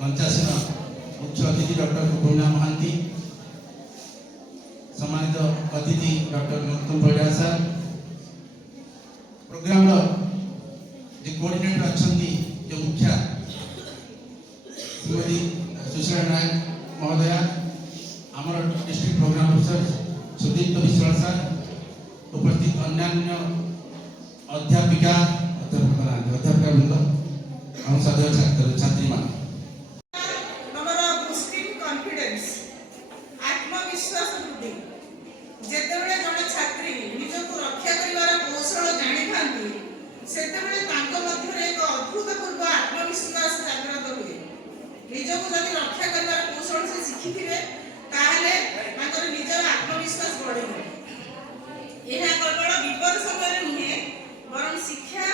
मंचासीन मुख्य अतिथि डॉक्टर पूर्णा महांती, सम्मानित अतिथि doctor Muktam Parida sir, program जो कोऑर्डिनेटर अच्छा जो मुख्य श्रीमती सुशीला नायक महोदया, आमर district program officer Sudipta Biswal sir, उपस्थित अन्य अध्यापिका वृंद और साधु छात्र छात्री मान आत्मविश्वास वृद्धि जेतेबेले जने छात्री निजको रक्षा करिवार कौशल जानि थांती सेतेबेले तांको मध्यरे एक अभूतपूर्व आत्मविश्वास जागृत हुए। निजको जदि रक्षा करिवार कौशल से शिखिथिबे ताहले तांकर निजर आत्मविश्वास बढ़िबो। एहा केवल विपद समय नुहे बरं शिक्षा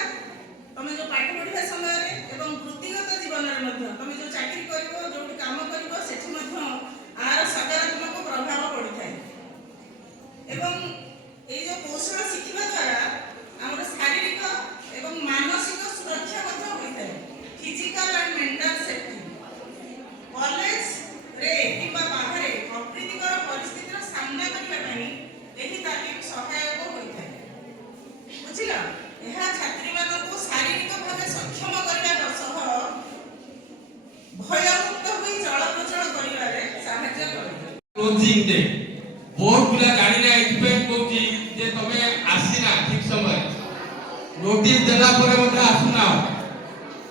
तमे जो पाठ पढ़िबा समय एवं वृत्तिगत जीवन रे मध्य तमे जो चाकरी करिवो जो काम करिवो सेठी मध्य आर सकारात्मक प्रभाव पड़ी थाए एवं ए जो कौशल शिखिबा द्वारा हमर शारीरिक एवं मानसिक सुरक्षा मध्य होई थाए। Physical and mental safety college रे किबा बाहर अप्रीतिकर परिस्थितिर सामना करिबा पई एही तालीम सहायक होई थाए। बुझिला एहा छात्री मानको शारीरिक भावे सक्षम करबा सह भयमुक्त होई चलप्रचल करिबारे सहायता करे। क्लोजिंग डे बहुत पिला गाड़ी रे एक्सपेक्ट कोची जे तमे आसीना ठीक समय नोटिस देला परे मते आसुना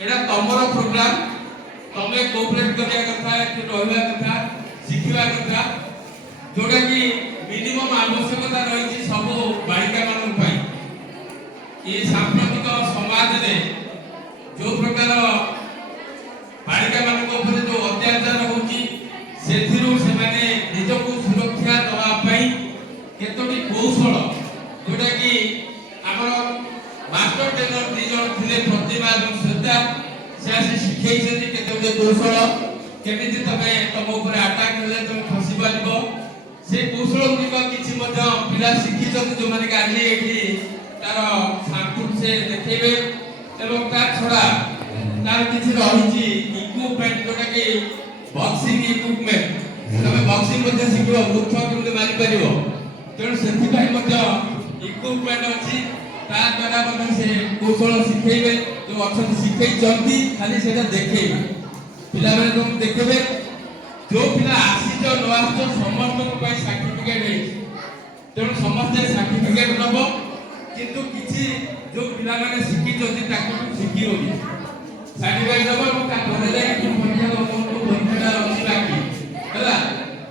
एडा तमरो प्रोग्राम तमे कोऑपरेट करिया कथा कि रहबा कथा शिखिबा कथा जोडा कि मिनिमम आवश्यकता रहिछि सब बालिका मान पई। ये सांप्रदायिक समाज रे जो प्रकार बालिका मान को ऊपर जो अत्याचार होची सेथिरु से माने निजको सुरक्षा दवा पई केतोटी कौशल जोटा कि हमर मास्टर ट्रेनर दिजन थिले प्रतिभा और श्रद्धा से आसी शिखै छथि केतोटी कौशल केमिति तमे तम ऊपर अटैक हेले तमे फसी पारिबो से कौशल गुडिक किछि मध्य पिला शिखि छथि जो माने गाली एठी तार सांपुट से देखेबे एवं ता छडा तार किछि रहिछि इक्विपमेंट जोटा कि बॉक्सिंग इक्विपमेंट तमे बॉक्सिंग मध्ये शिखिबो मुख्य केमते मारि परिबो तेणु सेथि पई मध्ये इक्विपमेंट अछि ता द्वारा मध्ये से कौशल शिखेबे जो अछन शिखै चंती खाली सेटा देखेबे पिला बेले तुम देखेबे जो पिला आसी जो न आसी समस्त को पई सर्टिफिकेट है तेणु समस्त सर्टिफिकेट नबो किंतु किछि जो पिला माने शिखि चंती ताको शिखिबो सर्टिफिकेट दबो ता घरे जाई तुम परीक्षा दबो तो परीक्षा अछि बाकी हला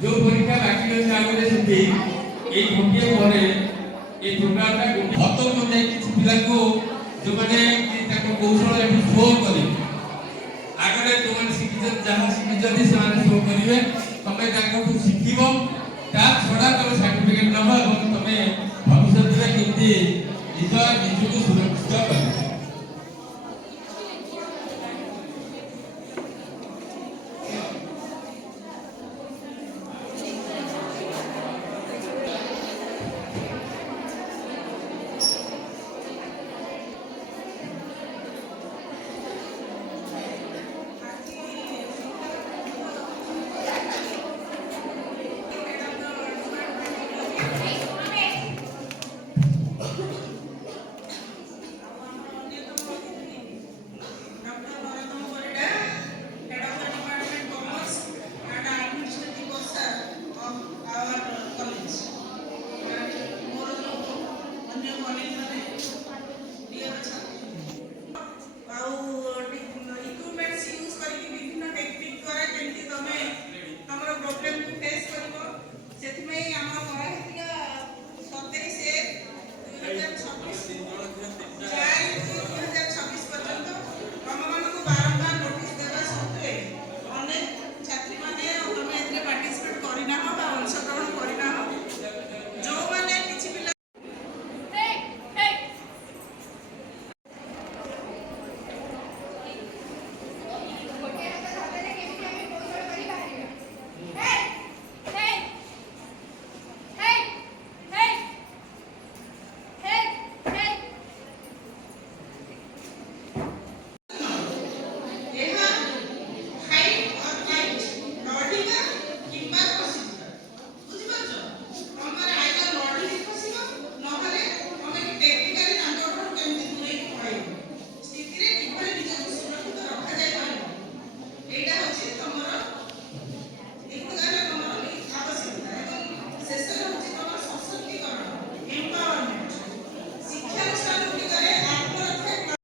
जो परीक्षा बाकी अछि आगरे सेठी ए गोटिए परे ए प्रोग्राम ता खत्म हो जाय किछि पिला को जो माने कि ताको कौशल एठी शो करी आगरे जो माने शिखिजन जहां शिखिजन से माने शो करिवे तमे ताको शिखिबो ता छोडा तमे सर्टिफिकेट नबो ଏବଂ तमे भविष्य रे किंती निज निजको सुरक्षित करिवे।